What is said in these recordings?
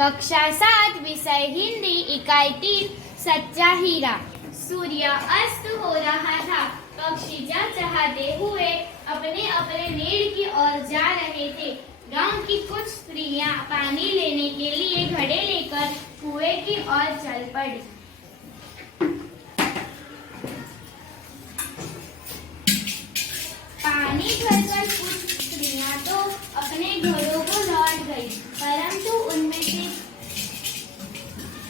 कक्षा 7 विषय हिंदी इकाई 3 सच्चा हीरा। सूर्य अस्त हो रहा था। पक्षी चहचहाते हुए अपने अपने मेड़ की ओर जा रहे थे। गांव की कुछ स्त्रियां पानी लेने के लिए घड़े लेकर कुएं की ओर चल पड़ी। पानी भरकर कुछ स्त्रियां तो अपने घरों को लौट गई,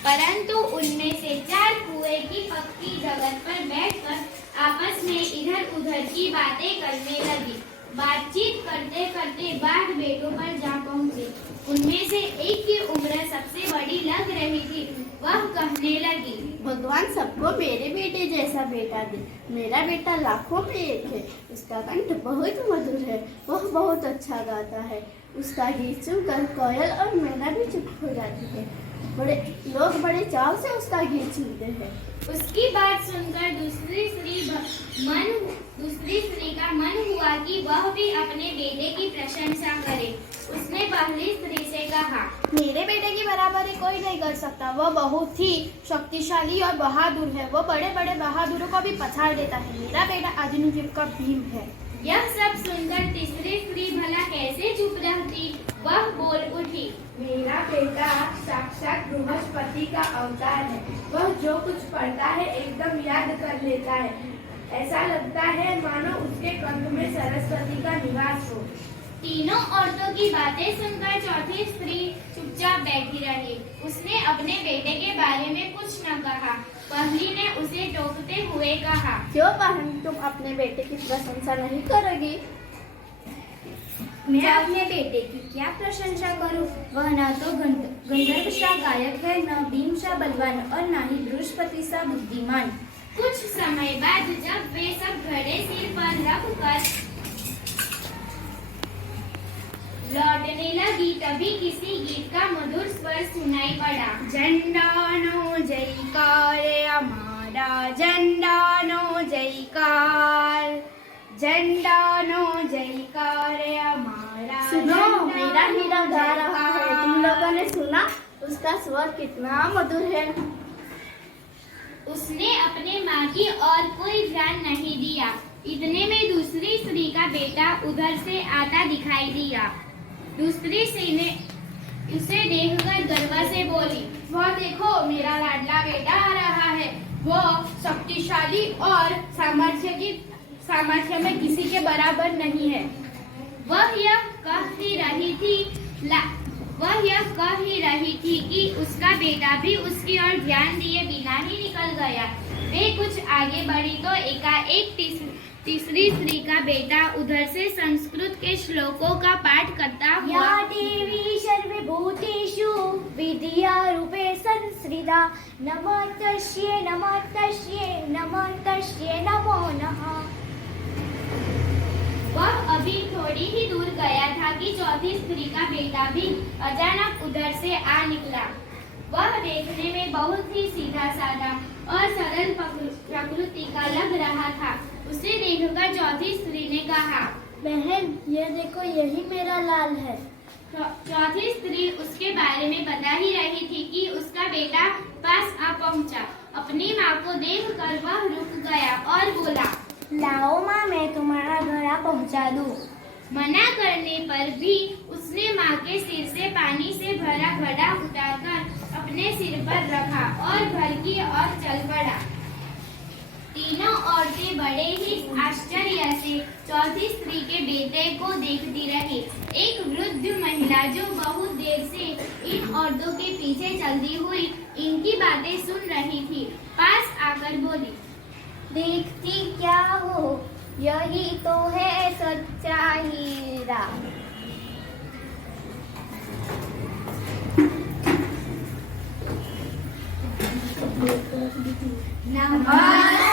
परंतु उनमें से 4 कुएं की पक्की जगह पर बैठकर आपस में इधर उधर की बातें करने लगी। बातचीत करते करते बाघ बेटों पर जा पहुंचे। उनमें से एक की उम्र सबसे बड़ी लग रही थी। वह कहने लगी, भगवान सबको मेरे बेटे जैसा बेटा दे। मेरा बेटा लाखों में एक है। उसका कंठ बहुत मधुर है। वह बहुत अच्छा गाता है। उसका गीत सुनकर कोयल और मैना भी चुप हो जाती है। लोग बड़े चाव से उसका गीत सुनते हैं। उसकी बात सुनकर दूसरी स्त्री का मन हुआ कि वह भी अपने बेटे की प्रशंसा करे। उसने पहली स्त्री से कहा, मेरे बेटे की बराबरी कोई नहीं कर सकता। वह बहुत ही शक्तिशाली और बहादुर है। वह बड़े बड़े बहादुरों को भी पछाड़ देता है। मेरा बेटा आधुनिक युग का भीम है। यह सब सुनकर तीसरी स्त्री भला कैसे चुप रहती। वह बोल उठी, मेरा बेटा साक्षात बृहस्पति का अवतार है। वह जो कुछ पढ़ता है एकदम याद कर लेता है। ऐसा लगता है मानो उसके कंठ में सरस्वती का निवास हो। तीनों औरतों की बातें सुनकर चौथी स्त्री चुपचाप बैठी रही। उसने अपने बेटे के बारे में कुछ न कहा। पहली ने उसे टोकते हुए कहा, क्यों बहन, तुम अपने बेटे की प्रशंसा नहीं करोगी? मैं अपने बेटे की क्या प्रशंसा करूं? वह ना तो गंधर्व सा गायक है, न भीम सा बलवान और न ही बृहस्पति सा बुद्धिमान। कुछ समय बाद जब वे सब घड़े सिर पर रखकर लौटने लगी, तभी किसी गीत का मधुर स्वर सुनाई पड़ा। झंडानो जयकार हमारा, झंडानो जयकार, झंडानो जयकार हमारा। सुनो, मेरा हीरा गा रहा है। तुम लोगों ने सुना? उसका स्वर कितना मधुर है। उसने अपने माँ की और कोई ध्यान नहीं दिया। इतने में दूसरी स्त्री का बेटा उधर से आता दिखाई दिया। दूसरी स्त्री ने उसे देखकर गर्व से बोली, वह देखो, मेरा लाडला बेटा आ रहा है। वह शक्तिशाली और सामर्थ्य में किसी के बराबर नहीं है। वह यह कह ही रही थी कि उसका बेटा भी उसकी ओर ध्यान दिए बिना ही निकल गया। वे कुछ आगे बढ़ी तो एकाएक तीसरी स्त्री का बेटा उधर से संस्कृत के श्लोकों का पाठ करता हुआ, या देवी सर्वभूतेषु विद्यारूपे संस्थिता नमस्तस्यै नमस्तस्यै नमस्तस्यै नमो नमः। वह अभी थोड़ी ही दूर गया था कि चौथी स्त्री का बेटा भी अचानक उधर से आ निकला। वह देखने में बहुत ही सीधा साधा और सरल प्रकृति का लग रहा था। उसे देखकर चौथी स्त्री ने कहा, बहन, यह देखो, यही मेरा लाल है। चौथी स्त्री उसके बारे में बता ही रही थी कि उसका बेटा पास आ पहुंचा। अपनी माँ को देखकर वह रुक गया और बोला, लाओ माँ, मैं तुम्हारा घड़ा पहुँचा दूँ। मना करने पर भी उसने माँ के सिर से पानी से भरा घड़ा उतारकर अपने सिर पर रखा और घर की ओर चल पड़ा। तीनों औरतें बड़े ही आश्चर्य से चौथी स्त्री के बेटे को देखती रही। एक वृद्ध महिला जो बहुत देर से इन औरतों के पीछे चलती हुई इनकी बातें सुन रही थी, पास आकर बोली, देखती क्या हो, यही तो है सच्चा हीरा। नमस्कार।